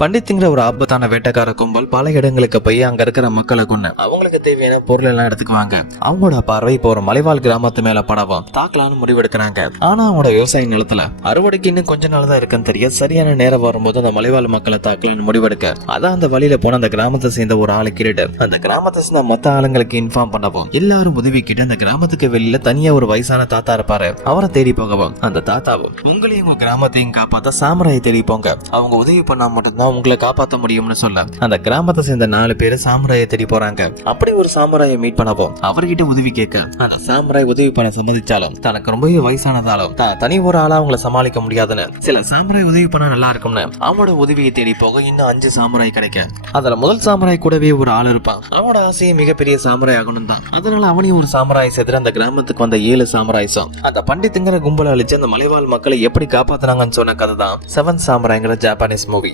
பண்டித்துங்கிற ஒரு ஆபத்தான வேட்டைக்கார கும்பல் பல இடங்களுக்கு போய் அங்க இருக்கிற மக்களை கொண்டு அவங்களுக்கு தேவையான பொருள் எல்லாம் எடுத்துக்குவாங்க. அவங்களோட பார்வை இப்போ ஒரு மலைவாழ் கிராமத்து மேல படவும் தாக்கலான்னு முடிவெடுக்கிறாங்க. ஆனா அவங்களோட விவசாய நிலத்துல அறுவடைக்கு இன்னும் கொஞ்ச நாள் தான் இருக்குன்னு தெரிய சரியான நேரம் வரும்போது அந்த மலைவாழ் மக்களை தாக்கலான்னு முடிவெடுக்க அதான் அந்த வழியில போன அந்த கிராமத்தை சேர்ந்த ஒரு ஆளு கேட்டு அந்த கிராமத்தை சேர்ந்த மத்த ஆளுங்களுக்கு இன்ஃபார்ம் பண்ணவும் எல்லாரும் உதவி கிட்ட அந்த கிராமத்துக்கு வெளியில தனியா ஒரு வயசான தாத்தா இருப்பாரு. அவரை தேடி போகவும் அந்த தாத்தாவும் உங்களையும் உங்க கிராமத்தையும் காப்பாத்த சாமராயை தேடி போங்க, அவங்க உதவி பண்ணா மட்டும்தான் உங்களை காப்பாற்ற முடியும்னு சொல்ல அந்த கிராமத்தை சேர்ந்த 4 பேரு சாமுராயை தேடி போறாங்க. அப்படி ஒரு சாமுராயை மீட் பண்ணப்போ அவர்கிட்ட உதவி கேட்க அந்த சாமுராய் உதவி பண்ண சம்மதிச்சாலும் தனக்கு ரொம்பவே வயசானதாலும் தனி ஒரு ஆளா அவங்களை சமாளிக்க முடியாதுன்னு சில சாமுராய் உதவி பண்ண நல்லா இருக்கும்னு அவனோட உதவியை தேடி போக இன்னும் 5 சாமுராய் கிடைக்க அதுல முதல் சாமுராய் கூடவே ஒரு ஆள் இருப்பான். அவனோட ஆசையை மிகப்பெரிய சாமுராய் ஆகணும் தான். அதனால அவனையும் ஒரு சாமுராய் சேர்த்து அந்த கிராமத்துக்கு வந்த 7 சாமுராய்ஸும் அந்த பண்டித்துங்கிற கும்பலை அழிச்சு அந்த மலைவாழ் மக்களை எப்படி காப்பாத்துனாங்கன்னு சொன்ன கதை தான் 7 சாமுராய்ங்கிற ஜாப்பானீஸ் மூவி.